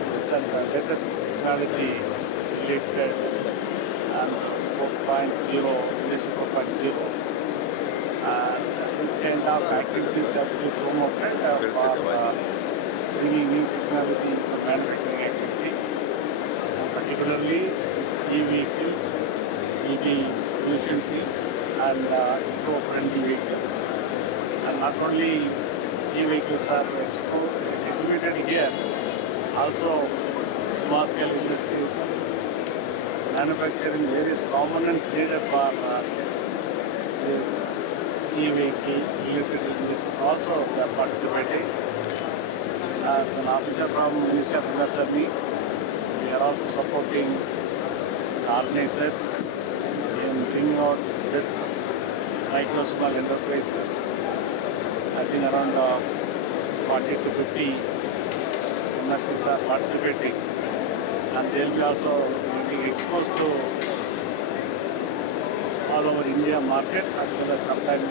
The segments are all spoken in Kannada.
This is the latest technology related 4.0, Industry 4.0. This kind of activities have to be promoted for bringing new technology for manufacturing activity. Particularly e-vehicles, EV efficiency and eco-friendly vehicles. And not only e-vehicles are exhibited here, also small-scale industries manufacturing various components needed for this e-vehicle related industries also they are participating. As an officer from Ministry of MSME, we are also supporting the organizers in bringing out best micro small enterprises. I think around 40 to 50 MSCs are participating, and they will be also being exposed to all over India market as well as sometimes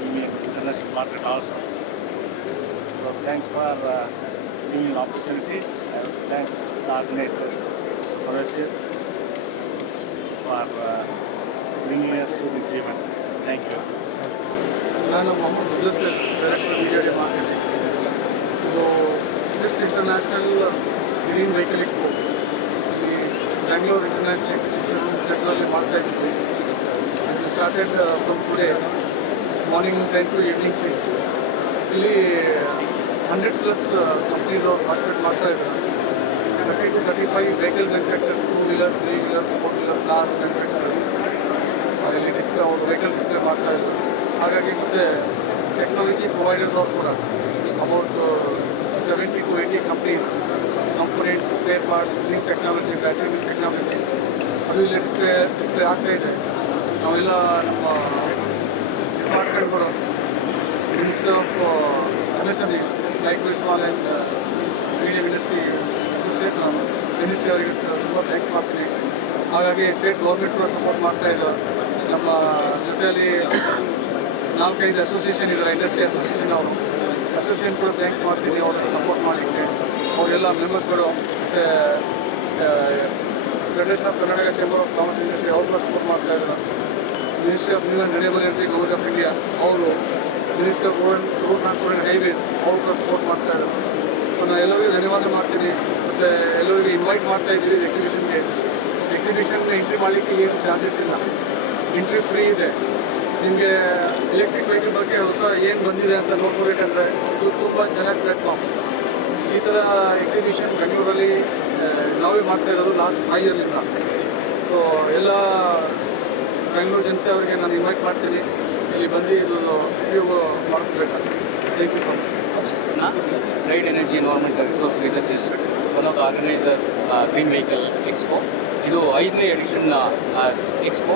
in international market also. So thanks for giving the opportunity. I would thank the organizers, Mr. Parashir, for bringing us to this event. Thank you. ನಾನು Mohammed Mudassar, director media marketing. ಇದು fifth international green vehicle expo ಈ ಬ್ಯಾಂಗ್ಳೂರ್ ಇಂಟರ್ನ್ಯಾಷನಲ್ ಎಕ್ಸಿಬಿಷನ್ ಸೆಂಟ್ರಲ್ಲಿ ಮಾಡ್ತಾ ಇದ್ವಿ. ಇದು started from today morning 10 to evening 6. ಇಲ್ಲಿ 100+ ಕಂಪ್ನೀಸ್ ಅವ್ರು ಪಾರ್ಟಿಸಿಪೇಟ್ ಮಾಡ್ತಾ ಇದ್ದಾರೆ. 30 to 35 vehicle manufactures, 2-wheeler, 3-wheeler, 4-wheeler car manufacturers ಇಲ್ಲಿ ಡಿಸ್ಪ್ಲೇ ಅವರು ವೆಹಿಕಲ್ ಡಿಸ್ಪ್ಲೇ ಮಾಡ್ತಾ ಇದ್ದಾರೆ. ಹಾಗಾಗಿ ಮತ್ತು ಟೆಕ್ನಾಲಜಿ ಪ್ರೊವೈಡರ್ಸ್ ಅವ್ರು ಕೂಡ about 70 to 80 companies, components, spare parts, new technology, battery technology ಅದು ಇಲ್ಲಿ ಡಿಸ್ಪ್ಲೇ ಆಗ್ತಾ ಇದೆ. ನಾವೆಲ್ಲ ನಮ್ಮ ಡಿಪಾರ್ಟ್ಮೆಂಟ್ಗಳು minister of MSME like small and medium industry associate ನಾನು ಮಿನಿಸ್ಟ್ರಿ ಅವರಿಗೆ ತುಂಬ ಥ್ಯಾಂಕ್ಸ್ ಮಾಡ್ತೀನಿ. ಹಾಗಾಗಿ ಸ್ಟೇಟ್ ಗೌರ್ಮೆಂಟ್ ಕೂಡ ಸಪೋರ್ಟ್ ಮಾಡ್ತಾ ಇದ್ದಾರೆ. ನಮ್ಮ ಜೊತೆಯಲ್ಲಿ 4-5 ಅಸೋಸಿಯೇಷನ್ ಇದ್ದಾರೆ, ಇಂಡಸ್ಟ್ರಿ ಅಸೋಸಿಯೇಷನ್ ಅವರು. ಅಸೋಸಿಯೇಷನ್ ಕೂಡ ಥ್ಯಾಂಕ್ಸ್ ಮಾಡ್ತೀನಿ ಅವ್ರನ್ನ ಸಪೋರ್ಟ್ ಮಾಡಲಿಕ್ಕೆ. ಅವರೆಲ್ಲ ಮೆಂಬರ್ಸ್ಗಳು ಮತ್ತು federation of Karnataka chamber of commerce industry ಅವರು ಕೂಡ ಸಪೋರ್ಟ್ ಮಾಡ್ತಾ ಇದ್ದಾರೆ. Ministry of new and renewable energy government of India ಅವರು, ministry of road transport and highways ಅವರು ಕೂಡ ಸಪೋರ್ಟ್ ಮಾಡ್ತಾ ಇದ್ದಾರೆ. ನಾನು ಎಲ್ಲರಿಗೂ ಧನ್ಯವಾದ ಮಾಡ್ತೀನಿ. ಮತ್ತು ಎಲ್ಲರಿಗೂ ಇನ್ವೈಟ್ ಮಾಡ್ತಾ ಇದ್ದೀವಿ ಎಕ್ಸಿಬಿಷನ್ಗೆ. ಎಕ್ಸಿಬಿಷನ್ಗೆ ಎಂಟ್ರಿ ಮಾಡಲಿಕ್ಕೆ ಏನು ಚಾರ್ಜಸ್ ಇಲ್ಲ, ಎಂಟ್ರಿ ಫ್ರೀ ಇದೆ. ನಿಮಗೆ ಎಲೆಕ್ಟ್ರಿಕ್ ವೆಹಿಕಲ್ ಬಗ್ಗೆ ಹೊಸ ಏನು ಬಂದಿದೆ ಅಂತ ನೋಡ್ಕೋಬೇಕಂದ್ರೆ ಇದು ತುಂಬ ಚೆನ್ನಾಗಿ ಪ್ಲ್ಯಾಟ್ಫಾರ್ಮ್. ಈ ಥರ ಎಕ್ಸಿಬಿಷನ್ ಬೆಂಗಳೂರಲ್ಲಿ ನಾವೇ ಮಾಡ್ತಾ ಇರೋದು ಲಾಸ್ಟ್ 5 ಇಯರ್ಲಿಂದ. ಸೊ ಎಲ್ಲ ಬೆಂಗಳೂರು ಜನತೆ ಅವರಿಗೆ ನಾನು ಇನ್ವೈಟ್ ಮಾಡ್ತೀನಿ, ಇಲ್ಲಿ ಬಂದು ಇದು ಉಪಯೋಗ ಮಾಡ್ಕೋಬೇಕಾಗ್ತದೆ. Thank you so much. Trade Energy Environment Resource Research Institute, one of the organizer Green Vehicle Expo. ಇದು 5ನೇ ಎಡಿಷನ್ ಎಕ್ಸ್ಪೋ.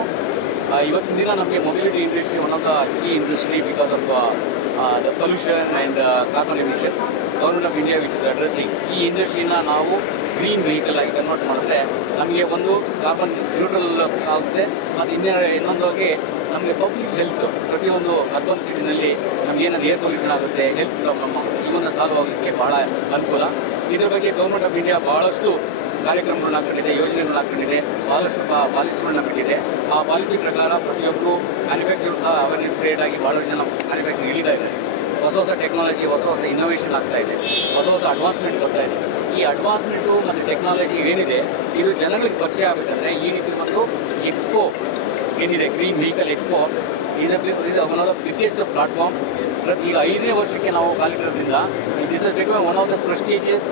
ಇವತ್ತಿನ ದಿನ ನಮಗೆ mobility industry one of the key industry because of the pollution and carbon emission. Government of India which is addressing ಈ ಇಂಡಸ್ಟ್ರಿನ ನಾವು ಗ್ರೀನ್ ವೆಹಿಕಲ್ ಆಗಿ ಕನ್ವರ್ಟ್ ಮಾಡಿದ್ರೆ ನಮಗೆ ಒಂದು ಕಾರ್ಬನ್ ನ್ಯೂಟ್ರಲ್ ಆಗುತ್ತೆ. ಮತ್ತು ಇನ್ನೊಂದಾಗಿ ನಮಗೆ ಪಬ್ಲಿಕ್ ಹೆಲ್ತ್, ಪ್ರತಿಯೊಂದು ಅರ್ಬನ್ ಸಿಟಿನಲ್ಲಿ ನಮ್ಗೆ ಏನಾದ್ರು ಏರ್ ಪೊಲ್ಯೂಷನ್ ಆಗುತ್ತೆ, ಹೆಲ್ತ್ ಪ್ರಾಬ್ಲಮ್, ಇವನ್ನ ಸಾಲ್ವ್ ಆಗಲಿಕ್ಕೆ ಭಾಳ ಅನುಕೂಲ. ಇದ್ರ ಬಗ್ಗೆ ಗೌರ್ಮೆಂಟ್ ಆಫ್ ಇಂಡಿಯಾ ಭಾಳಷ್ಟು ಕಾರ್ಯಕ್ರಮಗಳನ್ನ ಹಾಕೊಂಡಿದೆ, ಯೋಜನೆಗಳನ್ನ ಹಾಕೊಂಡಿದೆ, ಭಾಳಷ್ಟು ಪಾಲಿಸಿಗಳನ್ನ ಬಿಟ್ಟಿದೆ. ಆ ಪಾಲಿಸಿ ಪ್ರಕಾರ ಪ್ರತಿಯೊಬ್ಬರು ಮ್ಯಾನುಫ್ಯಾಕ್ಚರ್ ಸಹ ಅವೇರ್ನೆಸ್ ಕ್ರಿಯೇಟ್ ಆಗಿ ಭಾಳಷ್ಟು ಜನ ಮ್ಯಾನುಫ್ಯಾಕ್ಚರಿಂಗ್ ಇಳಿತಾ ಇದ್ದಾರೆ. ಹೊಸ ಟೆಕ್ನಾಲಜಿ, ಹೊಸ ಇನ್ನೋವೇಷನ್ ಆಗ್ತಾ ಇದೆ, ಹೊಸ ಅಡ್ವಾನ್ಸ್ಮೆಂಟ್ ಬರ್ತಾ ಇದೆ. ಈ ಅಡ್ವಾನ್ಸ್ಮೆಂಟು ಮತ್ತು ಟೆಕ್ನಾಲಜಿ ಏನಿದೆ ಇದು ಜನಗಳಿಗೆ ಪರಿಚಯ ಆಗಬೇಕಂದ್ರೆ ಈ ರೀತಿ ಒಂದು ಎಕ್ಸ್ಪೋ ಏನಿದೆ, green vehicle expo is one of the biggest platform. ಈಗ 5ನೇ ವರ್ಷಕ್ಕೆ ನಾವು ಕಾಲಿಟ್ಟಿರೋದ್ರಿಂದ this is become one of the prestigious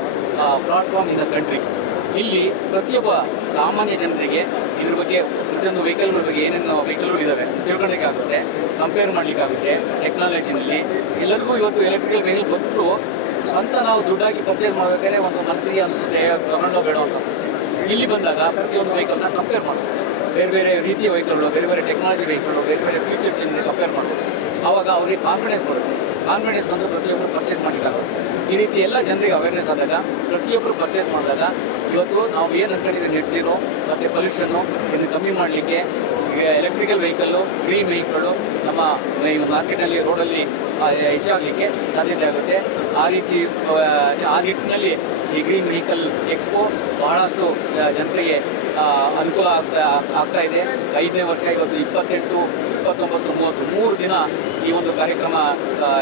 platform in the country. ಇಲ್ಲಿ ಪ್ರತಿಯೊಬ್ಬ ಸಾಮಾನ್ಯ ಜನರಿಗೆ ಇದ್ರ ಬಗ್ಗೆ, ಪ್ರತಿಯೊಂದು ವೆಹಿಕಲ್ಗಳ ಬಗ್ಗೆ ಏನೇನು ವೆಹಿಕಲ್ಗಳು ಇದ್ದಾವೆ ತಿಳ್ಕೊಳ್ಳೋಕ್ಕಾಗುತ್ತೆ, ಕಂಪೇರ್ ಮಾಡಲಿಕ್ಕಾಗುತ್ತೆ. ಟೆಕ್ನಾಲಜಿನಲ್ಲಿ ಎಲ್ಲರಿಗೂ ಇವತ್ತು ಎಲೆಕ್ಟ್ರಿಕಲ್ ವೆಹಿಕಲ್ ಗೊತ್ತು, ಸ್ವಂತ ನಾವು ದುಡ್ಡಾಗಿ ಪರ್ಚೇಸ್ ಮಾಡಬೇಕಾದ್ರೆ ಒಂದು ಮನಸ್ಸಿಗೆ ಅನಿಸುತ್ತೆ ತಗೊಂಡೋ ಬೇಡ ಅಂತ ಅನಿಸುತ್ತೆ. ಇಲ್ಲಿ ಬಂದಾಗ ಪ್ರತಿಯೊಂದು ವೆಹಿಕಲ್ನ ಕಂಪೇರ್ ಮಾಡೋದು, ಬೇರೆ ಬೇರೆ ರೀತಿಯ ವೆಹಿಕಲ್ಗಳು, ಬೇರೆ ಬೇರೆ ಟೆಕ್ನಾಲಜಿ ವೆಹಿಕಲ್ಗಳು, ಬೇರೆ ಬೇರೆ ಫೀಚರ್ಸ್ ಏನಿದೆ ಕಂಪೇರ್ ಮಾಡೋದು. ಆವಾಗ ಅವರಿಗೆ ಕಾನ್ಫಿಡೆನ್ಸ್ ಬರುತ್ತೆ. ಕಾನ್ಫಿಡೆನ್ಸ್ ಬಂದು ಪ್ರತಿಯೊಬ್ಬರು ಪರ್ಚೇಸ್ ಮಾಡಲಿಕ್ಕಾಗುತ್ತೆ. ಈ ರೀತಿ ಎಲ್ಲ ಜನರಿಗೆ ಅವೇರ್ನೆಸ್ ಆದಾಗ, ಪ್ರತಿಯೊಬ್ಬರು ಪರ್ಚೇಸ್ ಮಾಡಿದಾಗ ಇವತ್ತು ನಾವು ಏನು ಅಂದ್ಕೊಂಡಿದ್ದೀವಿ ನೆಟ್ ಝೀರೋ ಮತ್ತು ಪೊಲ್ಯೂಷನ್ನು ಇದನ್ನು ಕಮ್ಮಿ ಮಾಡಲಿಕ್ಕೆ ಈಗ ಎಲೆಕ್ಟ್ರಿಕಲ್ ವೆಹಿಕಲ್ಲು, ಗ್ರೀನ್ ವೆಹಿಕಲ್ಗಳು ನಮ್ಮ ಮಾರ್ಕೆಟಲ್ಲಿ ರೋಡಲ್ಲಿ ಹೆಚ್ಚಾಗಲಿಕ್ಕೆ ಸಾಧ್ಯತೆ ಆಗುತ್ತೆ. ಆ ನಿಟ್ಟಿನಲ್ಲಿ ಈ ಗ್ರೀನ್ ವೆಹಿಕಲ್ ಎಕ್ಸ್ಪೋ ಬಹಳಷ್ಟು ಜನತೆಗೆ ಅನುಕೂಲ ಆಗ್ತಾ ಇದೆ. 5ನೇ ವರ್ಷ ಇವತ್ತು 28, 29, 30 3 ದಿನ ಈ ಒಂದು ಕಾರ್ಯಕ್ರಮ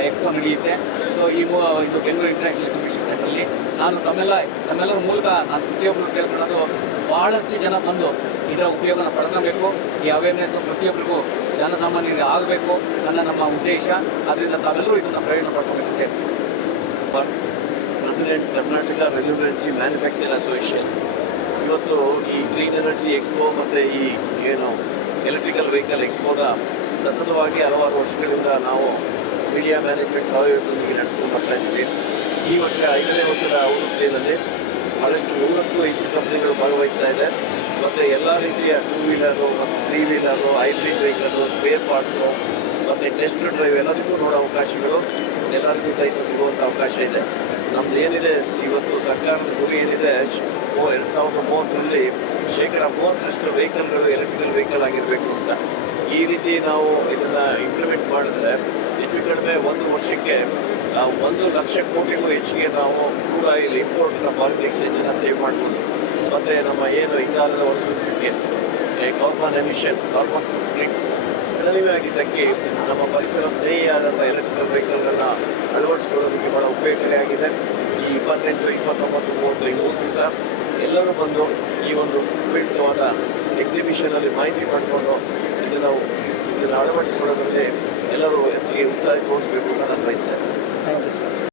ಎಕ್ಸ್ಪೋ ನಡೆಯುತ್ತೆ. ಸೊ ಇದು ಬೆಂಗಳೂರು ಇಂಟರ್ನ್ಯಾಷನಲ್ ಎಕ್ಸಿಬಿಷನ್ ಸೆಂಟ್ರಲ್ಲಿ ನಾನು ತಮ್ಮೆಲ್ಲರ ಮೂಲಕ ನಾನು ಪ್ರತಿಯೊಬ್ಬರು ಕೇಳ್ಕೊಳ್ಳೋದು, ಭಾಳಷ್ಟು ಜನ ಬಂದು ಇದರ ಉಪಯೋಗನ ಪಡ್ಕೊಬೇಕು. ಈ ಅವೇರ್ನೆಸ್ಸು ಪ್ರತಿಯೊಬ್ಬರಿಗೂ ಜನಸಾಮಾನ್ಯರಿಗೆ ಆಗಬೇಕು ನನ್ನ ನಮ್ಮ ಉದ್ದೇಶ. ಅದರಿಂದ ತಾವೆಲ್ಲರೂ ಇದನ್ನು ಪ್ರಯೋಜನ ಪಡ್ಕೋಬೇಕು ಅಂತ ಹೇಳ್ತೀನಿ. President Karnataka renewable energy manufacture association ಇವತ್ತು ಈ ಗ್ರೀನ್ ಎನರ್ಜಿ ಎಕ್ಸ್ಪೋ ಮತ್ತು ಈ ಏನು ಎಲೆಕ್ಟ್ರಿಕಲ್ ವೆಹಿಕಲ್ ಎಕ್ಸ್ಪೋದ ಸತತವಾಗಿ ಹಲವಾರು ವರ್ಷಗಳಿಂದ ನಾವು ಮೀಡಿಯಾ ಮ್ಯಾನೇಜ್ಮೆಂಟ್ ಸಹಯೋಗದೊಂದಿಗೆ ನಡೆಸ್ಕೊಂಡು ಬರ್ತಾ ಇದ್ದೀವಿ. ಈ ವರ್ಷ 5ನೇ ವರ್ಷದ ಆವೃತ್ತಿಯಲ್ಲಿ ಬಹಳಷ್ಟು 100ಕ್ಕೂ ಹೆಚ್ಚು ಕಂಪ್ನಿಗಳು ಭಾಗವಹಿಸ್ತಾ ಇದೆ. ಮತ್ತು ಎಲ್ಲ ರೀತಿಯ 2-ವೀಲರು ಮತ್ತು 3-ವೀಲರು, ಹೈಬ್ರಿಡ್ ವೆಹಿಕಲ್ಲು, ಸ್ಪೇರ್ ಪಾರ್ಟ್ಸು ಮತ್ತು ಟೆಸ್ಟ್ ಡ್ರೈವ್ ಎಲ್ಲರಿಗೂ ನೋಡೋ ಅವಕಾಶಗಳು ಎಲ್ಲರಿಗೂ ಸಹಿತ ಸಿಗುವಂಥ ಅವಕಾಶ ಇದೆ. ನಮ್ದು ಏನಿದೆ ಇವತ್ತು ಸರ್ಕಾರದ ಗುರಿ ಏನಿದೆ, 2030ರಲ್ಲಿ 30% ವೆಹಿಕಲ್ಗಳು ಎಲೆಕ್ಟ್ರಿಕಲ್ ವೆಹಿಕಲ್ ಆಗಿರಬೇಕು ಅಂತ. ಈ ರೀತಿ ನಾವು ಇದನ್ನು ಇಂಪ್ಲಿಮೆಂಟ್ ಮಾಡಿದ್ರೆ ಹೆಚ್ಚು ಕಡಿಮೆ 1 ವರ್ಷಕ್ಕೆ 1 ಲಕ್ಷ ಕೋಟಿಗೂ ಹೆಚ್ಚಿಗೆ ನಾವು ಕ್ರೂಡ್ ಆಯಿಲ್ ಇಂಪೋರ್ಟ್ನ ಫಾರಿನ್ ಎಕ್ಸ್ಚೇಂಜನ್ನು ಸೇವ್ ಮಾಡ್ಬೋದು. ಮತ್ತು ನಮ್ಮ ಏನು ಇಂಗಾಲದ ಹೊರಸೂಸುವಿಕೆ, carbon emission, carbon footprints ಕಳಲಿವಾಗಿ ತಗ್ಗಿ ನಮ್ಮ ಪರಿಸರ ಸ್ನೇಹಿಯಾದಂಥ ಎಲೆಕ್ಟ್ರಿಕಲ್ ವೆಹಿಕಲ್ಗಳನ್ನ ಅಳವಡಿಸ್ಕೊಳ್ಳೋದಕ್ಕೆ ಭಾಳ ಉಪಯೋಗಕಾರಿಯಾಗಿದೆ. ಈ 28, 29, 30 ಈ 3 ದಿವಸ ಎಲ್ಲರೂ ಬಂದು ಈ ಒಂದು ಫುಲ್ಫಿಲ್ಡ್ ಎಕ್ಸಿಬಿಷನಲ್ಲಿ ಮಾಹಿತಿ ಪಡ್ಕೊಂಡು ಇದನ್ನು ಅಳವಡಿಸಿಕೊಳ್ಳೋದ್ರಲ್ಲಿ ಎಲ್ಲರೂ ಹೆಚ್ಚಿಗೆ ಉತ್ಸಾಹ ತೋರಿಸಬೇಕು ಅಂತ ನಾನು ಬಯಸ್ತೇನೆ. Thank you sir.